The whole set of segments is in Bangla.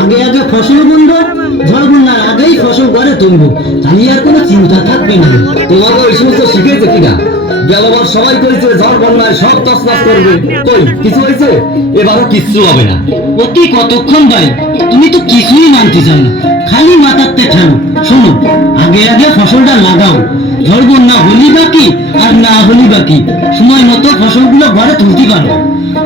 আগে আগে ফসল বুনবো, ঝড় বন্যার আগেই ফসল ঘরে তুলবো, তাহলে আর কোনো চিন্তা থাকবে না। তোমাকে ওই সমস্ত শিখেছে কিনা? গেলবার সবাই করেছে ঝড় বন্যায় সব তছনছ করবে, কই কিছু হয়েছে? এবারও কিচ্ছু হবে না। ও কি কতক্ষণ ভাই, তুমি তো কিছুই মানতে চাও না, খালি মাথাতে ঠানো। শোনো, আগে আগে ফসলটা লাগাও, ঝড় বন্যা হলি বাকি আর না হলি বাকি, সময় মতো ফসলগুলো ঘরে তুলতে পারো।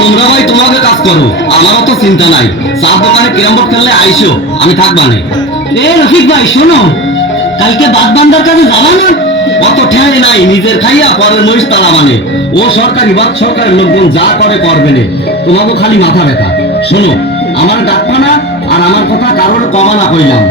তোমরা ভাই তোমাকে কাজ করো, আমারও তো চিন্তা নাই। চার দোকানে ক্যারাম বোর্ড খেললে আইসো, আমি থাকবা না। এ রফিক ভাই শোনো, কালকে বাদ বান্দার কাছে যাবা না? অত ঠেলে নাই, নিজের খাইয়া পরের মহিষ তারা মানে। ও সরকারি বাদ সরকারের লোকজন যা করে করবে না, তোমাকে খালি মাথা ব্যথা। শোনো, আমার ডাকবা না আর আমার কথা কারোর কমা না কইলাম।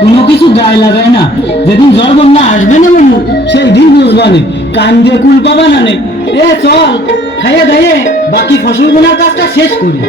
কোনো কিছু গায়ে লাগায় না, যেদিন ঝড় বন্যা আসবে না মানুষ সেই দিন বুঝবা নে, কান দিয়ে কুল পাবা না নে। এ চল, খাইয়ে দাইয়ে বাকি ফসল বোনার কাজটা শেষ করি।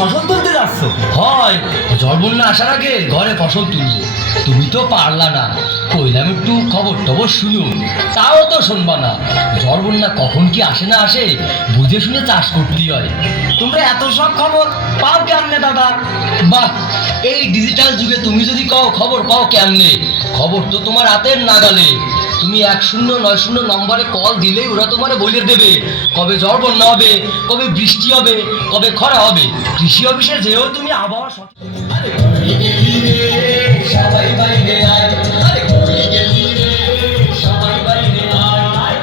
ফসল তুলতে যাচ্ছ? হয়, ঝড় বন্যা আসার আগে ঘরে ফসল তুলবো। তুমি তো পারলা না, কইলাম একটু খবর টবর শুনো, তাও তো শুনবা না। ঝড় বন্যা কখন কি আসে না আসে বুঝে শুনে চাষ করতে হয়। তোমরা এত সব খবর পাও কেমনে দাদা? বাহ, এই ডিজিটাল যুগে তুমি যদি কও খবর পাও কেমনে, খবর তো তোমার হাতের নাগালে। তুমি 1090 নম্বরে কল দিলেই ওরা তোমার বলে দেবে কবে ঝড় বন্যা হবে, কবে বৃষ্টি হবে, কবে খরা হবে। কৃষি অফিসে যেও তুমি আবহাওয়া সবাই বাইরে আয়, আরে ঘুরে গেলি রে, সবাই বাইরে আয়।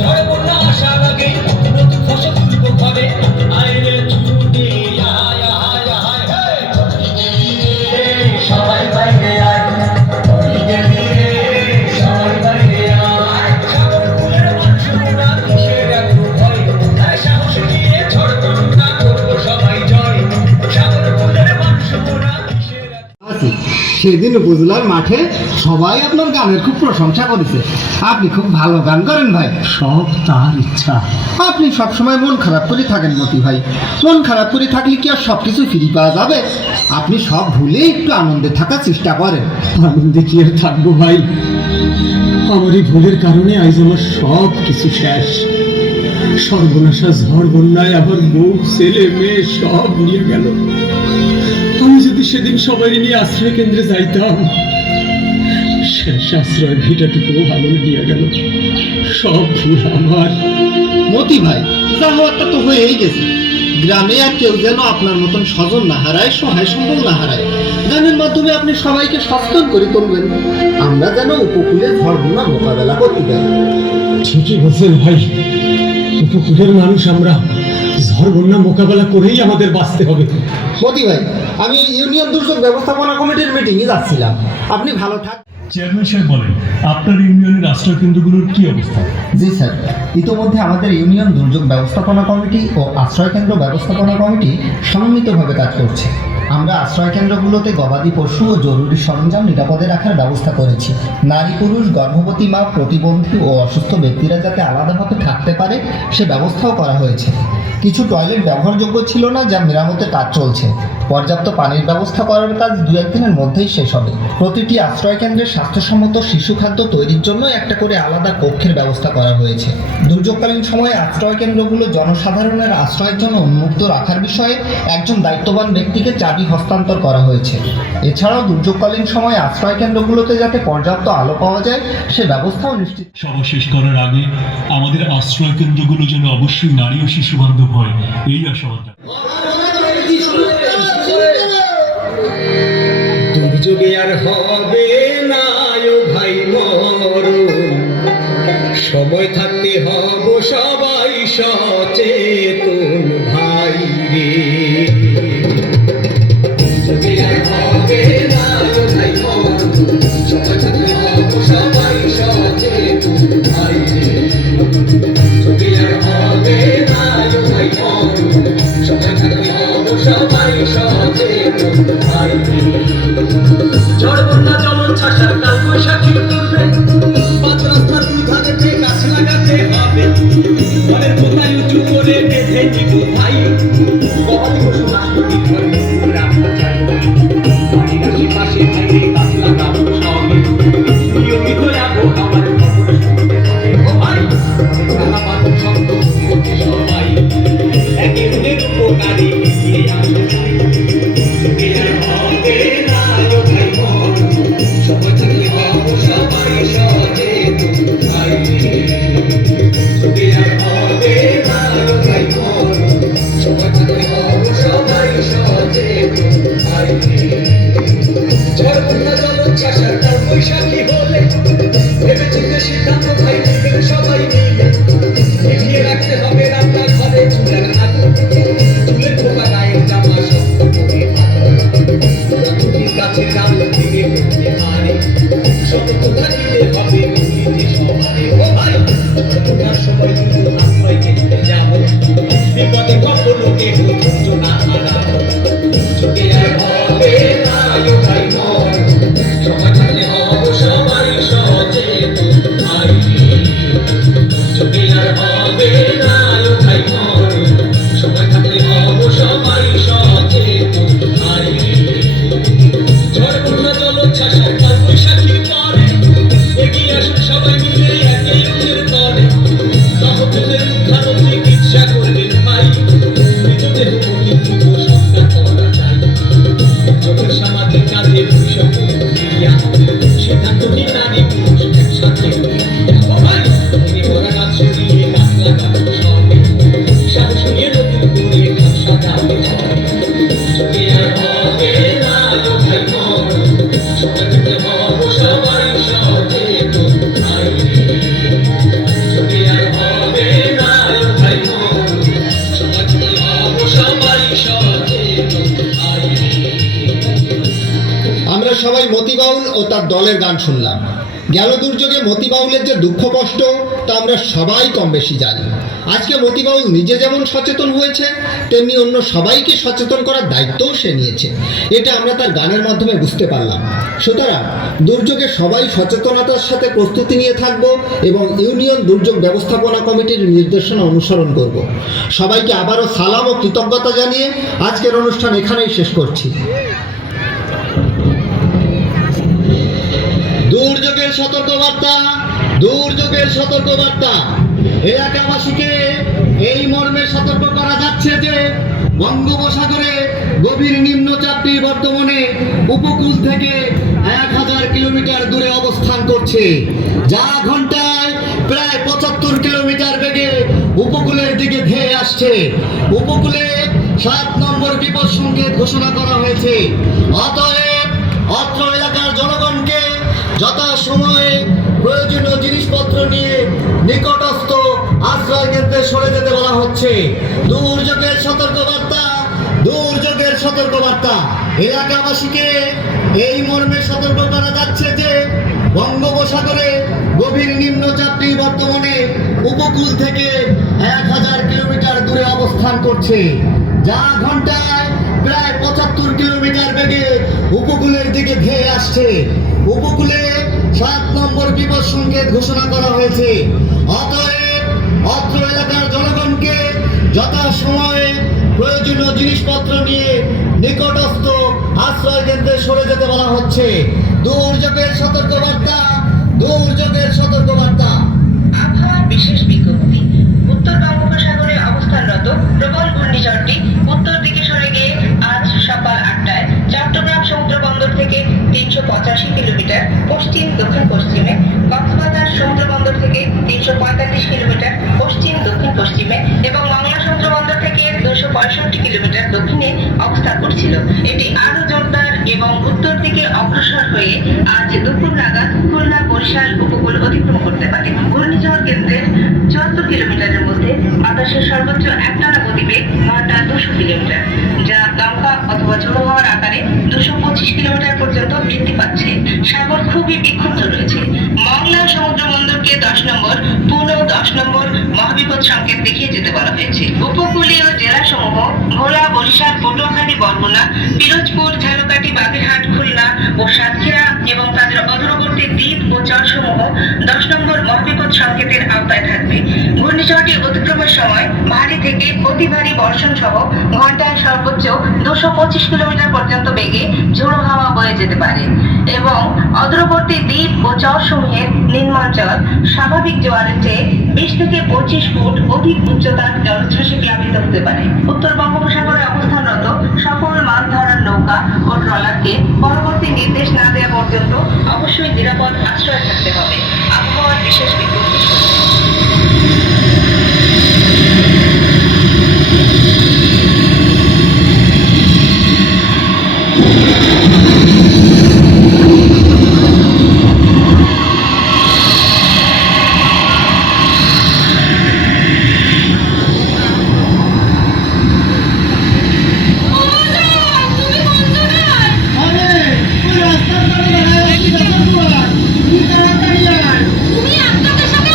ঝড় বন্যা আসার আগে নতুন ফসল তুলবো ঘরে, আয় রে ছুটে আয় আয় আয় আয়। ঘুরে গেলি রে, সবাই বাইরে আয়, ঘুরে গেলি রে, সবাই বাইরে আয়। সাগর ফুলের মানুষরা কিসের এত ভয়, আরে সাহস নিয়ে ঝড় বন্যা করবো সবাই জয়। সাগর ফুলের মানুষরা কিসের আছি সেদিন উপজেলার মাঠে সবাই আপনার গানের খুব প্রশংসা করেছে। আপনি খুব ভালো গান করেন ভাই। সব তার ইচ্ছা। আপনি সবসময় মন খারাপ করে থাকেন মতি ভাই। মন খারাপ করে থাকলে কি আর সব কিছু ফিরে পাওয়া যাবে? আপনি সব ভুলে একটু আনন্দে থাকার চেষ্টা করেন। আনন্দে কি আর থাকবো ভাই? আমার এই ভুলের কারণে আজ আমার সব কিছু শেষ। সর্বনাশা ঝড় বন্যায় আমার বউ ছেলে মেয়ে সব নিয়ে গেল। আমি যদি সেদিন সবাই নিয়ে আশ্রয় কেন্দ্রে যাইতাম, শেষ আশ্রয় ভিটাটুকুও ভালো নিয়ে গেল। সব ভুল আমার। মতি ভাই, যা হওয়ারটা তো হয়েই গেছে। গ্রামে আর কেউ যেন আপনার মতন স্বজন না হারায়, সহায় সম্বল না হারায়। গানের মাধ্যমে আপনি সবাইকে সচেতন করে তুলবেন, আমরা যেন উপকূলে ঝড় বন্যা মোকাবেলা করতে পারি। ঠিকই বলছেন ভাই, উপকূলের মানুষ আমরা। ঝড় বন্যা মোকাবেলা করেই আমাদের বাঁচতে হবে। মতি ভাই, আমি ইউনিয়ন দুর্যোগ ব্যবস্থাপনা কমিটির মিটিংয়ে যাচ্ছিলাম। আপনি ভালো থাক। চেয়ারম্যান সাহেব বলেন, আপনার ইউনিয়নের আশ্রয় কেন্দ্রগুলোর কি অবস্থা? জি স্যার, ইতোমধ্যে আমাদের ইউনিয়ন দুর্যোগ ব্যবস্থাপনা কমিটি ও আশ্রয়কেন্দ্র ব্যবস্থাপনা কমিটি সমন্বিতভাবে কাজ করছে। আমরা আশ্রয়কেন্দ্রগুলোতে গবাদি পশু ও জরুরি সরঞ্জাম নিরাপদে রাখার ব্যবস্থা করেছি। নারী পুরুষ, গর্ভবতী মা, প্রতিবন্ধী ও অসুস্থ ব্যক্তিরা যাতে আলাদাভাবে থাকতে পারে সে ব্যবস্থাও করা হয়েছে। কিছু টয়লেট ব্যবহারযোগ্য ছিল না, যা মেরামতের কাজ চলছে। পর্যাপ্ত পানির ব্যবস্থা করার কাজ 2-1 দিনের মধ্যেই শেষ হবে। প্রতিটি আশ্রয়কেন্দ্রে স্বাস্থ্যসম্মত শিশু খাদ্য তৈরির জন্য একটা করে আলাদা কক্ষের ব্যবস্থা করা হয়েছে। দুর্যোগকালীন সময়ে আশ্রয়কেন্দ্রগুলো জনসাধারণের আশ্রয়ের জন্য উন্মুক্ত রাখার বিষয়ে একজন দায়িত্ববান ব্যক্তিকে চাবি হস্তান্তর করা হয়েছে। এছাড়াও দুর্যোগকালীন সময়ে আশ্রয়কেন্দ্রগুলোতে যাতে পর্যাপ্ত আলো পাওয়া যায় সে ব্যবস্থাও নিশ্চিত। সভা শেষ করার আগে আমাদের আশ্রয় কেন্দ্রগুলো যেন অবশ্যই নারী ও শিশু বান্ধব হয়, এই আশাবাদ। দুর্যোগে আর হবে না ও ভাই মরণ, সময় থাকতে হব সবাই সচেতন ভাই রে। দুর্যোগে আর হবে না ও ভাই মরণ, সময় থাকতে হব সবাই সচেতন ভাই রে। দুর্যোগে আর হবে না ও ভাই মরণ, সময় থাকতে হব সবাই সচেতন ভাই রে। ঝড় বন্যা জমন ছাসার কাল বৈশাখী উঠবে, পাঁচ রাস্তার দুধারে গাছ লাগাতে হবে, ঘরের কোথায় উঁচু করে বাউল ও তার দলের গান শুনলাম। গেল দুর্যোগে মতি বাউলের যে দুঃখ কষ্ট তা আমরা সবাই কম বেশি জানি। আজকে মতি বাউল নিজে যেমন সচেতন হয়েছে, তেমনি অন্য সবাইকে সচেতন করার দায়িত্বও সে নিয়েছে। এটা আমরা তার গানের মাধ্যমে বুঝতে পারলাম। সুতরাং দুর্যোগে সবাই সচেতনতার সাথে প্রস্তুতি নিয়ে থাকব এবং ইউনিয়ন দুর্যোগ ব্যবস্থাপনা কমিটির নির্দেশনা অনুসরণ করব। সবাইকে আবারও সালাম ও কৃতজ্ঞতা জানিয়ে আজকের অনুষ্ঠান এখানেই শেষ করছি। দুর্যোগের সতর্কবার্তা, দুর্যোগের সতর্কবার্তা। এলাকাবাসীকে এই মর্মে সতর্ক করা যাচ্ছে যে বঙ্গোপসাগরে গভীর নিম্নচাপটি বর্তমানে উপকূল থেকে 1000 কিলোমিটার দূরে অবস্থান করছে, যা ঘন্টায় প্রায় 75 কিলোমিটার বেগে উপকূলের দিকে ধেয়ে আসছে। উপকূলে 7 নম্বর বিপদ সংকেত ঘোষণা করা হয়েছে। অতএব অত্র এলাকার জনগণকে যথাসময়ে প্রয়োজনীয় জিনিসপত্র নিয়ে নিকটস্থ আশ্রয় কেন্দ্রে সরে যেতে বলা হচ্ছে। দুর্যোগের সতর্কবার্তা, দুর্যোগের সতর্কবার্তা। এলাকাবাসীকে এই মর্মে সতর্ক করা যাচ্ছে যে বঙ্গোপসাগরে গভীর নিম্নচাপটি বর্তমানে উপকূল থেকে 1000 কিলোমিটার দূরে অবস্থান করছে, যা ঘন্টায় প্রায় 75 কিলোমিটার বেগে উপকূলের দিকে ধেয়ে আসছে। উপকূলে 7 নম্বর বিপদ সংকেত ঘোষণা করা হয়েছে। অতএব অত্র এলাকার জনগণকে যথাসময়ে প্রয়োজনীয় জিনিসপত্র নিয়ে নিকটস্থ আশ্রয় কেন্দ্রে সরে যেতে বলা হচ্ছে। দুর্যোগের সতর্কবার্তা, দুর্যোগের সতর্কবার্তা। আবহাওয়ার বিশেষ বিজ্ঞপ্তি। উত্তর বঙ্গোপসাগরে অবস্থানরত প্রবল ঘূর্ণিঝড়টি উত্তর দিকে সরে গিয়ে আজ সকাল 8টায় চট্টগ্রাম সমুদ্র বন্দর থেকে 385 কিলোমিটার পশ্চিম দক্ষিণ পশ্চিমে, কক্সবাজার সমুদ্র বন্দর থেকে 345 কিলোমিটার পশ্চিম দক্ষিণ পশ্চিমে এবং মংলা সমুদ্র বন্দর থেকে 265 কিলোমিটার দক্ষিণে অবস্থান করছিল। এটি আরো জোরদার এবং উত্তর দিকে অগ্রসর হয়ে আজ দুপুর নাগাদ খুলনা বরিশাল উপকূল অতিক্রম করতে পারে। ঘূর্ণিঝড় কেন্দ্রের 74 কিলোমিটারের মধ্যে বাতাসের সর্বোচ্চ একটানা গতিবেগ ঘন্টা 200 কিলোমিটার, যা দমকা অথবা ঝোড়ো হওয়ার আকারে 225 কিলোমিটার পর্যন্ত বৃদ্ধি পাচ্ছে। সাগর খুবই বিক্ষুব্ধ রয়েছে। মংলা সমুদ্র বন্দরকে 10 নম্বর, পুনঃ 10 নম্বর মহাবিপদ সংকেত দেখিয়ে যেতে বলা হয়েছে। উপকূলীয় জেলাসমূহ ভোলা, বরিশাল, পটুয়াখালী, বরগুনা, পিরোজপুর, ঝালকাঠি, বাগেরহাট, খুলনা ও সাতক্ষীরা এবং তাদের অদূরবর্তী দ্বীপ ও চরসমূহ 10 নম্বর মহাবিপদ সংকেতের আওতায় থাকবে। ঘূর্ণিঝড়টি অতিক্রমের সময় ভারী থেকে অতি ভারী বর্ষণ সহ ঘন্টায় সর্বোচ্চ 225 কিলোমিটার পর্যন্ত বেগে ঝোড়ো হাওয়া বয়ে যেতে পারে এবং অদূরবর্তী দ্বীপ ও চরসমূহের নিম্নাঞ্চল স্বাভাবিক জোয়ারের চেয়ে 20 থেকে 25 ফুট অধিক উচ্চতার জলোচ্ছ্বাসে প্লাবিত হতে পারে। উত্তর বঙ্গোপসাগরে অবস্থানরত সকল মাছ ধরার নৌকা ও ট্রলারকে পরবর্তী নির্দেশ না দেওয়া পর্যন্ত অবশ্যই নিরাপদ আশ্রয় থাকতে হবে। আবহাওয়ার বিশেষ বিজ্ঞপ্তি। তুমি আপনাদের সাথে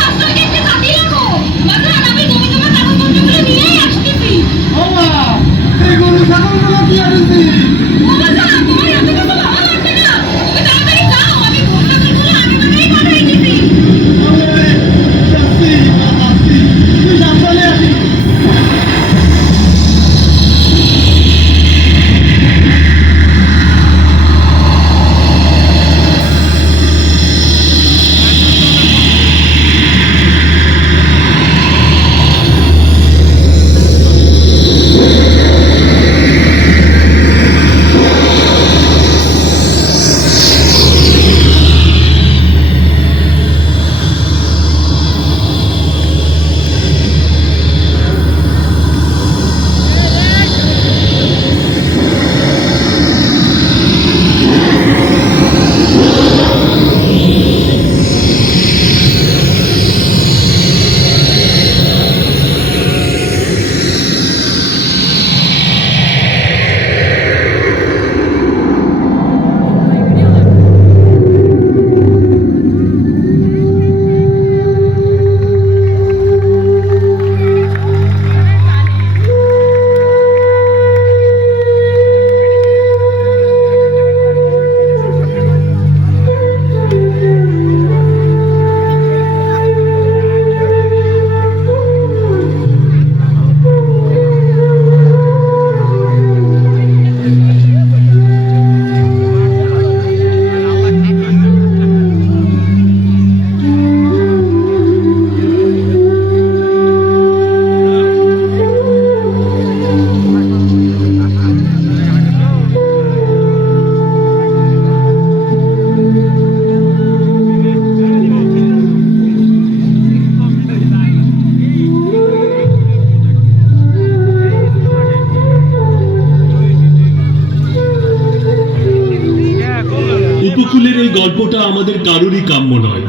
আমাদের কারোরই কাম্য নয়,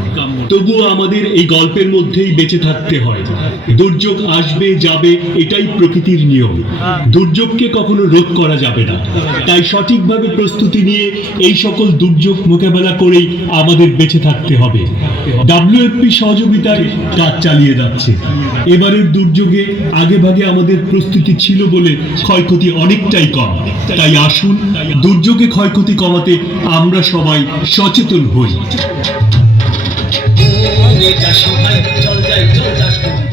তবুও আমাদের এই গল্পের মধ্যেই বেঁচে থাকতে হয়। দুর্যোগ আসবে যাবে, এটাই প্রকৃতির নিয়ম। দুর্যোগকে কখনো রোধ করা যাবে না, তাই সঠিকভাবে প্রস্তুতি নিয়ে এই সকল দুর্যোগ মোকাবেলা করেই আমাদের বেঁচে থাকতে হবে। WFP সহযোগিতায় কাজ চালিয়ে যাচ্ছে। এবারের দুর্যোগে আগেভাগে আমাদের প্রস্তুতি ছিল বলে ক্ষয়ক্ষতি অনেকটাই কম। তাই আসুন দুর্যোগে ক্ষয়ক্ষতি কমাতে আমরা সবাই সচেতন হই। চাষ ভাই, চল যাই, চল চাষ করি।